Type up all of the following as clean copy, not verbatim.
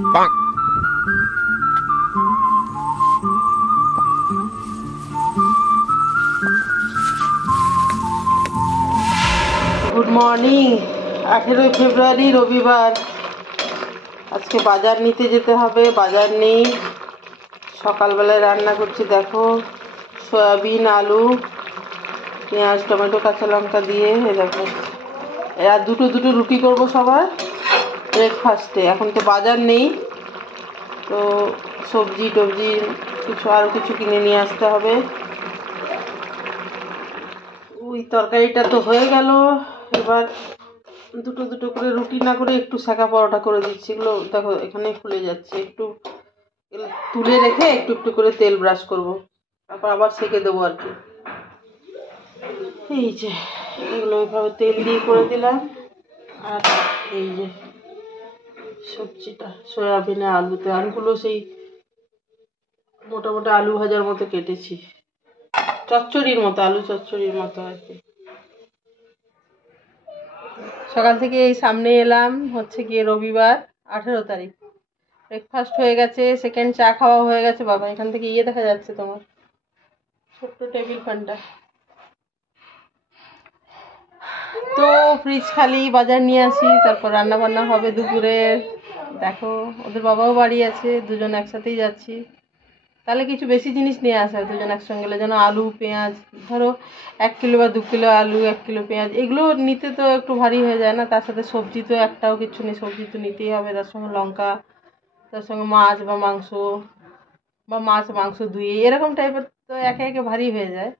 Good morning. 18 ফেব্রুয়ারি রবিবার। আজকে বাজার নিতে যেতে হবে, বাজার নেই। সকালবেলায় রান্না করছি, দেখো সয়াবিন, আলু, পেঁয়াজ, টমেটো, কাঁচা লঙ্কা দিয়ে। দেখো আর দুটো রুটি করব সবার ব্রেকফাস্টে। এখন তো বাজার নেই, তো সবজি টবজি আরও কিছু কিনে নিয়ে আসতে হবে। ওই তরকারিটা তো হয়ে গেল, এবার দুটো করে রুটি না করে একটু শাঁকা পরোটা করে দিচ্ছি। এগুলো দেখো এখানে ফুলে যাচ্ছে, একটু তুলে রেখে একটু করে তেল ব্রাশ করব, তারপর আবার সেঁকে দেবো আর কি। এই যে এগুলো ওইভাবে তেল দিয়ে করে দিলাম। আর এই যে সবজিটা সয়াবিনে আলুতে, আলুগুলো সেই মোটা আলু ভাজার মতো কেটেছি, চচ্চড়ির মতো, আলু চচ্চড়ির মতো আর কি। সকাল থেকে এই সামনে এলাম, হচ্ছে গিয়ে রবিবার 18 তারিখ। ব্রেকফাস্ট হয়ে গেছে, সেকেন্ড চা খাওয়া হয়ে গেছে। বাবা এখান থেকে দেখা যাচ্ছে তোমার ছোট্ট টেবিল ফ্যানটা। তো ফ্রিজ খালি, বাজার নিয়ে আসি, তারপর রান্না বান্না হবে দুপুরের। দেখো ওদের বাবাও বাড়ি আছে, দুজন একসাথেই যাচ্ছি। তাহলে কিছু বেশি জিনিস নিয়ে আসা হয় দুজন একসঙ্গে গেলে, যেন আলু পেঁয়াজ, ধরো 1 কিলো বা 2 কিলো আলু, 1 কিলো পেঁয়াজ, এগুলো নিতে তো একটু ভারী হয়ে যায় না। তার সাথে সবজি তো একটাও কিছু নেই, সবজি তো নিতেই হবে, তার সঙ্গে লঙ্কা, তার সঙ্গে মাছ বা মাংস, বা মাংস ধুয়ে এরকম টাইপের, তো একে একে ভারী হয়ে যায়।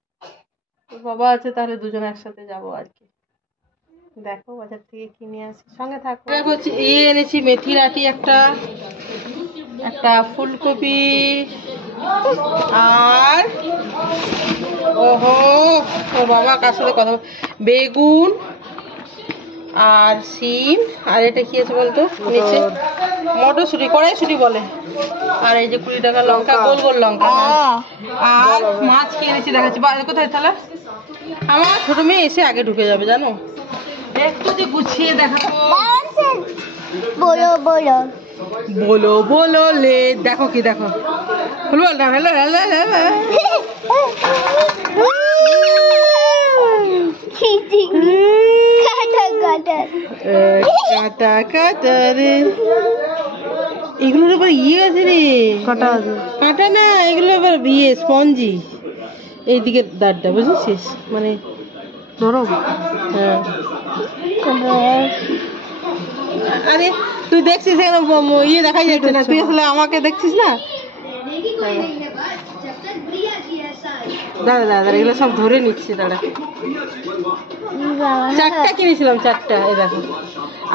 তো বাবা আছে, তাহলে দুজন একসাথে যাবো আর কি। দেখো বাজার থেকে কিনে আসি, সঙ্গে থাকো। হচ্ছে এনেছি মেথির আটি, একটা ফুলকপি, আর ওহো ওর বাবা কার সাথে কথা, বেগুন আর সিম, আর এটা কি আছে বলতো নিচে, মটরশুঁটি, কড়াইশুঁটি বলে। আর এই যে 20 টাকা লঙ্কা, গোল লঙ্কা। আর মাছ কি এনেছি দেখাচ্ছি। কোথায় তাহলে আমার ছোট মেয়ে এসে আগে ঢুকে যাবে জানো, একটু যে গুছিয়ে দেখাতো। বলো লে, দেখো কি দেখো, এগুলোর আবার আছে রে, কাঁটা না, এগুলো আবার স্পঞ্জি। এইদিকে দাঁড়টা বুঝেছিস, মানে নরম। হ্যাঁ আরে তুই দেখছিস এখানে দেখাই যাচ্ছে না, তুই আসলে আমাকে দেখছিস না। দাঁড়া এগুলো সব ধরে নিচ্ছি, দাঁড়া। 4টা কিনেছিলাম, 4টা, এই দেখো।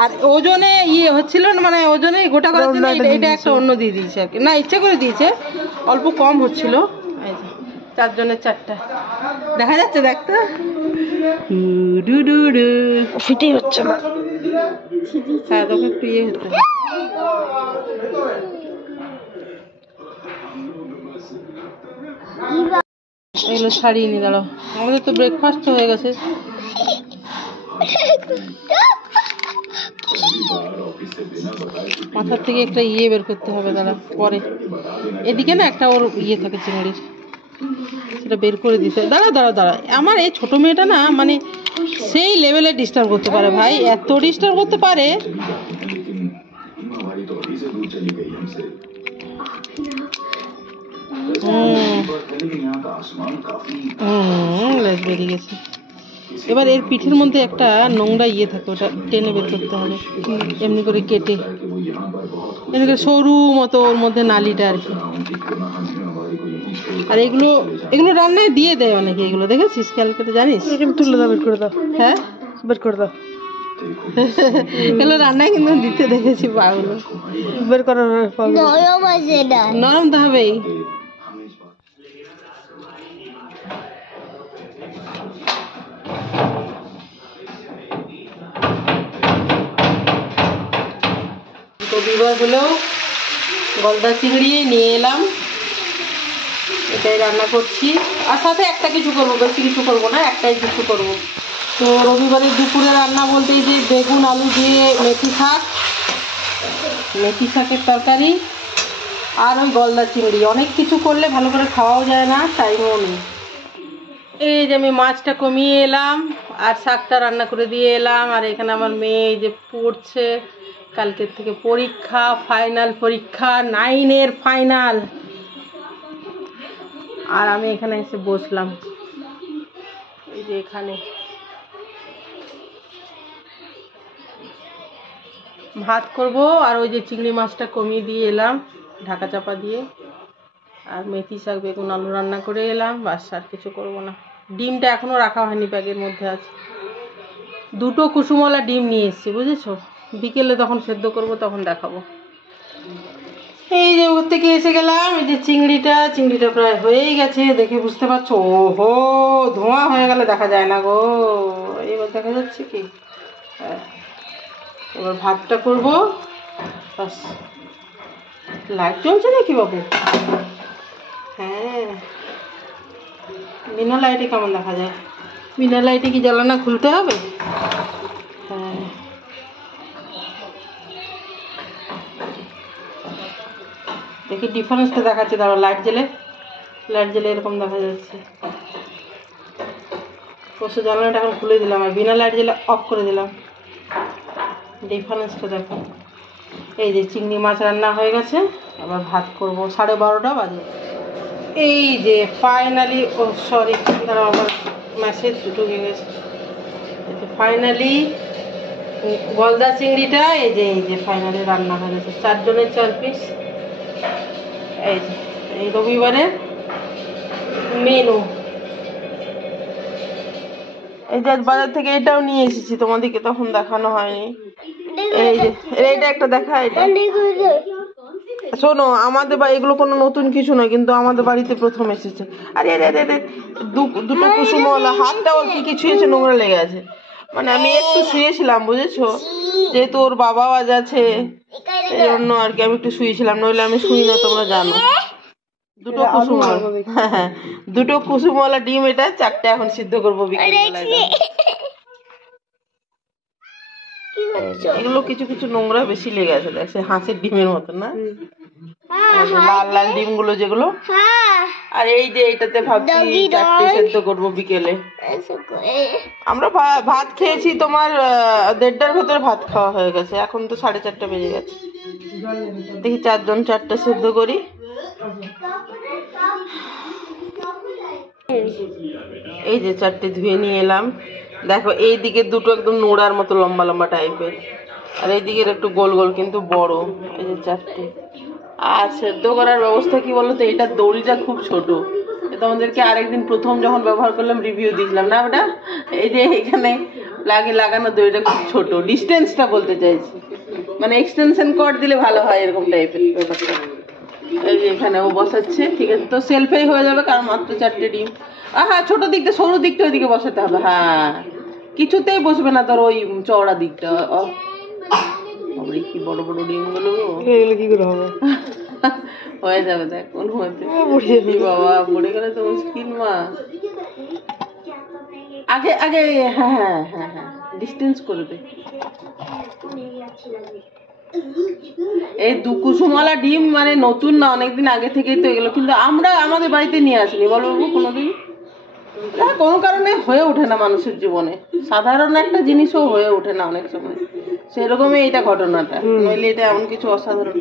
আর ওজনে হচ্ছিল না, মানে ওজনে গোটা করার জন্য এটা একটা অন্য দিয়ে দিয়েছে আর কি, না ইচ্ছা করে দিয়েছে, অল্প কম হচ্ছিল। এই যে 4 জনের 4টা দেখা যাচ্ছে, দেখতে ফিটেই হচ্ছে না। হ্যাঁ তোকে একটু হতে এগুলো ছাড়িয়ে নি, দাঁড়াও। আমাদের তো ব্রেকফাস্ট হয়ে গেছে। মাথার থেকে একটা বের করতে হবে, দাঁড়া, পরে। এদিকে না একটা ওর থাকে চিংড়ির, সেটা বের করে দিতে। দাঁড়া আমার এই ছোট মেয়েটা না, মানে সেই লেভেলে ডিস্টার্ব করতে পারে ভাই, এত ডিস্টার্ব করতে পারে। বেরিয়ে গেছে। এবার এর পিঠের মধ্যে একটা নোংরা থাকে, ওটা টেনে বের করতে হবে, এমনি করে কেটে, এমনি করে সরু মতো ওর মধ্যে নালিটা আর কি। আর এগুলো রান্নায় দিয়ে দেয় অনেকে, এগুলো দেখেছিস, খেয়াল করে জানিস? তুলে দাও, বের করে দাও। হ্যাঁ বের করে দাও। এগুলো রান্নায় কিন্তু দিতে দেখেছি, পাগুলো বের করার নরম তো হবেই। রবিবার হলেও গলদা চিংড়ি নিয়ে এলাম, এটাই রান্না করছি। আর সাথে একটা কিছু করবো, বেশি কিছু করবো না, একটাই কিছু করবো। তো রবিবারের দুপুরে রান্না বলতে যে বেগুন আলু দিয়ে মেথি শাক, মেথি শাকের তরকারি আর ওই গলদা চিংড়ি। অনেক কিছু করলে ভালো করে খাওয়াও যায় না, টাইমও নেই। এই যে আমি মাছটা কমিয়ে এলাম আর শাকটা রান্না করে দিয়ে এলাম। আর এখানে আমার মেয়ে এই যে পড়ছে, কালকের থেকে পরীক্ষা, ফাইনাল পরীক্ষা, 9-এর ফাইনাল। আর আমি এখানে এসে বসলাম, এই যে এখানে ভাত করব। আর ওই যে চিংড়ি মাছটা কমিয়ে দিয়ে এলাম ঢাকা চাপা দিয়ে, আর মেথি শাক বেগুন আলু রান্না করে এলাম, বাস আর কিছু করবো না। ডিমটা এখনও রাখা হয়নি, ব্যাগের মধ্যে আছে। 2টো কুসুমওয়ালা ডিম নিয়ে এসেছি, বুঝেছো? বিকেলে তখন সেদ্ধ করব, তখন দেখাবো। এই যে ওর থেকে এসে গেলাম, এই যে চিংড়িটা প্রায় হয়েই গেছে, দেখে বুঝতে পারছো। ওহো, ধোঁয়া হয়ে গেলে দেখা যায় না গো, এবার দেখা যাচ্ছে কি? হ্যাঁ, এবার ভাতটা করবো, বাস। লাইট জ্বলছে নাকি বাবু? হ্যাঁ, বিনা লাইটে কেমন দেখা যায়? বিনা লাইটে কি জ্বালানা খুলতে হবে? হ্যাঁ, দেখি ডিফারেন্সটা দেখাচ্ছে, দাঁড়া। লাইট জ্বেলে এরকম দেখা যাচ্ছে। কষে জ্বালানাটা এখন খুলে দিলাম, আর বিনা লাইট জ্বেলে অফ করে দিলাম। ডিফারেন্সটা দেখো। এই যে চিংড়ি মাছ রান্না হয়ে গেছে, আবার ভাত করবো। 12:30 বাজে। এই যে ফাইনালি, ও সরি, দাঁড়াও, আমার মেসেজ ঢুকে গেছে। এই যে ফাইনালি গলদা চিংড়িটা এই যে ফাইনালি রান্না হয়ে গেছে। 4 জনের 4 পিস। এই যে এই রবিবারের মেনু। এই যে বাজার থেকে এটাও নিয়ে এসেছি, তোমাদেরকে তখন দেখানো হয়নি। এই যে এইটা একটা দেখা, এটা শোনো, আমাদের এগুলো কোনো নতুন কিছু নয়, কিন্তু আমাদের বাড়িতে প্রথম এসেছে। আরে আরে আরে, 2টো কুসুমওয়ালা। হাতটাও কি কি ছুঁয়েছে, নোংরা লেগে আছে। মানে আমি একটু শুয়েছিলাম, বুঝেছো, যেহেতু ওর বাবাও আজ আছে, এই জন্য আর কি আমি একটু শুয়েছিলাম, নইলে আমি শুই না, তোমরা জানো। 2টো কুসুমওয়ালা, হ্যাঁ, 2টো কুসুমওয়ালা ডিম। এটা 4টে এখন সিদ্ধ করবো বিকেলবেলায়। এগুলো কিছু কিছু নোংরা বেশি লেগে আছে, দেখছে হাঁসের ডিমের মতো না, লাল লাল ডিমগুলো যেগুলো। আর এই যে এইটাতে ভাবছি 4টে সেদ্ধ করবো বিকেলে। আমরা ভাত খেয়েছি তোমার 1:30টার ভেতরে ভাত খাওয়া হয়ে গেছে, এখন তো 4:30 বেজে গেছে। দেখি 4 জন 4টা সেদ্ধ করি। এই যে 4টে ধুয়ে নিয়ে এলাম। দেখো, এই দিকে 2টো একদম নোড়ার মতো লম্বা লম্বা টাইপের, আর এই দিকের একটু গোল গোল কিন্তু বড়। এই যে 4টে। আর সেদ্ধ করার ব্যবস্থা কি বলতো, এটা দড়িটা খুব ছোট। তোমাদেরকে আরেকদিন প্রথম যখন ব্যবহার করলাম রিভিউ দিয়েছিলাম না ওটা। এই যে এখানে লাগে লাগানো দড়িটা খুব ছোট, ডিস্টেন্সটা বলতে চাইছি, মানে এক্সটেনশন কর্ড দিলে ভালো হয় এরকম টাইপের ব্যাপারটা। এই যে এখানে ও বসাচ্ছে, ঠিক আছে, তো সেলফেই হয়ে যাবে, কারণ মাত্র 4টে ডিম। হ্যাঁ, ছোট দিকটা, সরু দিকটা ওইদিকে বসাতে হবে। হ্যাঁ, কিছুতেই বসবে না তোর ওই চওড়া দিকটা। কি বড় বড় ডিম গুলো, কি করে হবে? হয়ে যাবে, দেখ কোন হতে বাবা, পড়ে গেলে তো মুশকিল মা। আগে আগে, হ্যাঁ হ্যাঁ হ্যাঁ হ্যাঁ, ডিস্টেন্স করে দে। এই 2 কুসুমওয়ালা ডিম মানে নতুন না, অনেকদিন আগে থেকেই তো এগুলো, কিন্তু আমরা আমাদের বাড়িতে নিয়ে আসিনি, বলো বাবু, কোনোদিন। কোনো কারণে হয়ে ওঠে না মানুষের জীবনে, সাধারণ একটা জিনিসও হয়ে ওঠে না অনেক সময়, সেরকমই এটা ঘটনাটা। নইলে এটা এমন কিছু অসাধারণ।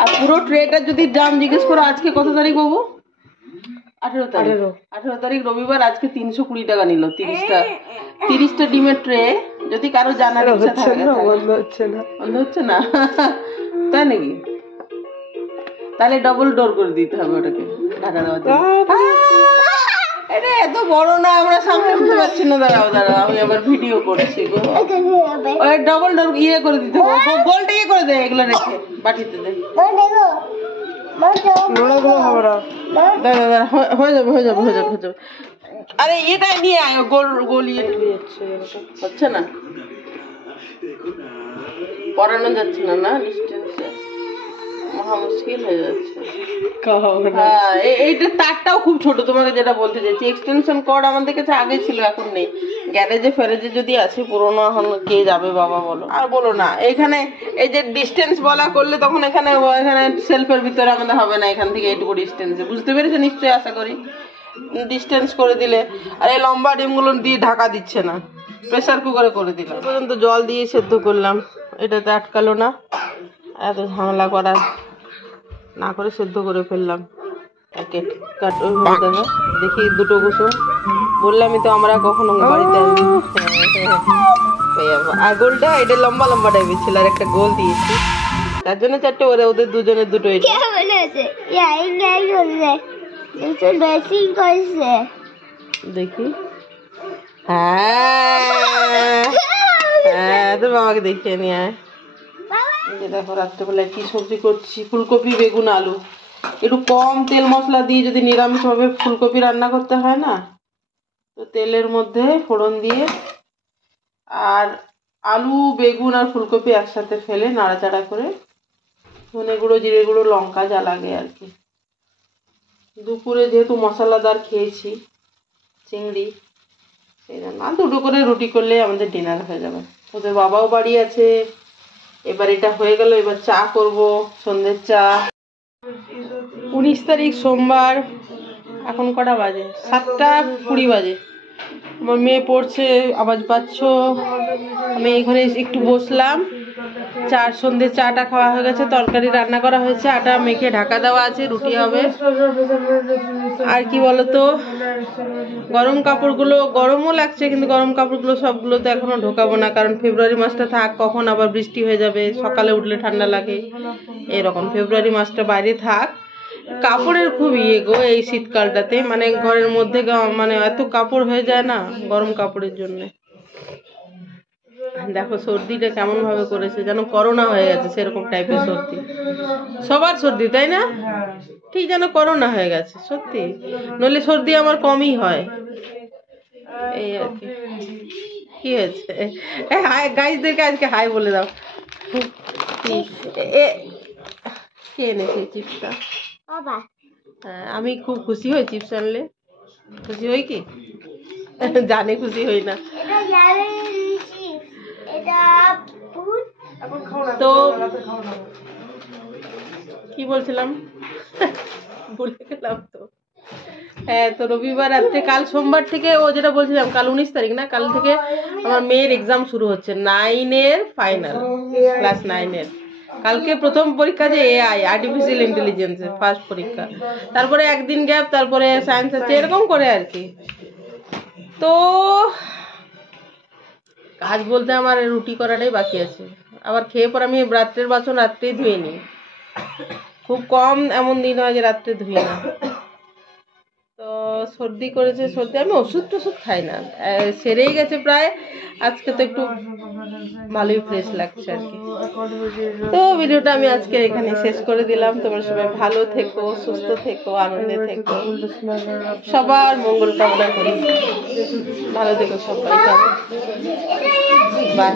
আর পুরো ট্রেটা যদি দাম জিজ্ঞেস করো, আজকে কত তারিখ বাবু? 18 তারিখ। 18 তারিখ রবিবার, আজকে 320 টাকা নিল 30টা ডিমের ট্রে। যদি কারো জানার ইচ্ছা থাকে। বন্ধ হচ্ছে না তাই নাকি? তাহলে ডবল ডোর করে দিতে হবে ওটাকে, ঢাকা দেওয়ার জন্য। এটা এত বড় না, আমরা সামনে উঠতে পারছি না। দাঁড়াও দাঁড়াও, আমি আবার ভিডিও করছি গো। ওই ডবল ডোর ইয়ে করে দিতে হবে, গোলটা ইয়ে করে দে, এগুলো রেখে বাটিতে দে। হয়ে যাবে হয়ে যাবে হয়ে যাবে হয়ে যাবে। আরে এটা নিয়ে আয়, গোল গোল ইয়ে হচ্ছে না, পড়ানো যাচ্ছে না, না ডিস্টেন্সে মহা মুশকিল হয়ে যাচ্ছে। হ্যাঁ, এইটা তারটাও খুব ছোট, তোমাকে যেটা বলতে চাইছি। এক্সটেনশন কর্ড আমাদের কাছে আগে ছিল, এখন নেই। গ্যারেজে ফ্যারেজে যদি আছে পুরোনো, এখন কে যাবে বাবা বলো। আর বলো না, এখানে এই যে ডিস্টেন্স বলা করলে তখন এখানে সেলফের ভিতরে আমাদের হবে না, এখান থেকে এইটুকু ডিস্টেন্সে, বুঝতে পেরেছো নিশ্চয়ই আশা করি। ডিস্টেন্স করে দিলে, আর এই লম্বা ডিমগুলো দিয়ে ঢাকা দিচ্ছে না, প্রেসার কুকারে করে দিলাম। পর্যন্ত জল দিয়ে সেদ্ধ করলাম, এটাতে আটকালো না, এত ঝামেলা করা না করে সেদ্ধ করে ফেললাম। প্যাকেট কাট দেখি দুটো কুসুম, বললামই তো আমরা কখনো বাড়িতে আসবো। আর গোলটা এটা লম্বা লম্বা টাইপের ছিল, আর একটা গোল দিয়েছি, তার জন্য চারটে, ওদের দুজনের দুটো। দেখি, হ্যাঁ তোর বাবাকে দেখিয়ে নিয়ে আয়। দেখো রাত্রেবেলায় কি সবজি করছি, ফুলকপি বেগুন আলু। একটু কম তেল মশলা দিয়ে যদি নিরামিষভাবে ফুলকপি রান্না করতে হয় না, তো তেলের মধ্যে ফোড়ন দিয়ে আর আলু বেগুন আর ফুলকপি একসাথে ফেলে নাড়াচাড়া করে ধনে গুঁড়ো জিরে গুঁড়ো লঙ্কা যা লাগে আর কি। দুপুরে যেহেতু মশলাদার খেয়েছি চিংড়ি, সেই জন্য আর দুটো করে রুটি করলে আমাদের ডিনার হয়ে যাবে। ওদের বাবাও বাড়ি আছে, এবার এটা হয়ে গেল, এবার চা করব, সন্ধ্যের চা। 19 তারিখ সোমবার, এখন কটা বাজে? 7:20 বাজে। আমার মেয়ে পড়ছে, আওয়াজ পাচ্ছ। আমি এখানে একটু বসলাম, সন্ধ্যে চাটা খাওয়া হয়ে গেছে, তরকারি রান্না করা হয়েছে, আটা মেখে ঢাকা দেওয়া আছে, রুটি হবে। আর কি বলতো, গরম কাপড়গুলো, গরমও লাগছে কিন্তু গরম কাপড়গুলো সবগুলো তো এখনো ঢোকাবো না, কারণ ফেব্রুয়ারি মাসটা থাক, কখন আবার বৃষ্টি হয়ে যাবে, সকালে উঠলে ঠান্ডা লাগে, এরকম। ফেব্রুয়ারি মাসটা বাইরে থাক। কাপড়ের খুব ইয়ে গো এই শীতকালটাতে, মানে ঘরের মধ্যে মানে এত কাপড় হয়ে যায় না গরম কাপড়ের জন্য। দেখো সর্দিটা কেমন ভাবে করেছে, যেন করোনা হয়ে গেছে সেরকম টাইপের সর্দি, সবার সর্দি তাই না, ঠিক যেন করোনা হয়ে গেছে সত্যি। নইলে সর্দি আমার কমই হয়, এই আর কি। কি হয়েছে? হাই গাইজদেরকে আজকে হাই বলে দাও। কে এনেছে চিপসটা? হ্যাঁ, আমি খুব খুশি হই চিপস আনলে। খুশি হই কি? জানে খুশি হই না। তো কি বলছিলাম, ভুলে গেলাম তো। হ্যাঁ, তো রবিবার রাত্রে, কাল সোমবার থেকে, ও যেটা বলছিলাম, কাল 19 তারিখ না, কাল থেকে আমার মেয়ের এক্সাম শুরু হচ্ছে, 9-এর ফাইনাল, ক্লাস 9-এর। কালকে প্রথম পরীক্ষা, যে এআই আর্টিফিশিয়াল ইন্টেলিজেন্সের ফার্স্ট পরীক্ষা, তারপরে একদিন গ্যাপ, তারপরে সায়েন্স আছে, এরকম করে আর কি। তো কাজ বলতে আমার রুটি করাটাই বাকি আছে, আবার খেয়ে পর আমি রাত্রের বাসন রাত্রেই ধুয়ে নিই, খুব কম এমন দিন হয় যে রাত্রে ধুই না। তো সর্দি করেছে, সর্দি, আমি ওষুধ টষুধ খাই না, সেরেই গেছে প্রায়। আজকে তো একটু ভালোই ফ্রেশ লাগছে আর কি। তো ভিডিওটা আমি আজকে এখানে শেষ করে দিলাম। তোমরা সবাই ভালো থেকো, সুস্থ থেকো, আনন্দে থেকো, সবার মঙ্গল কামনা করি। ভালো থেকো সবাই, বাই।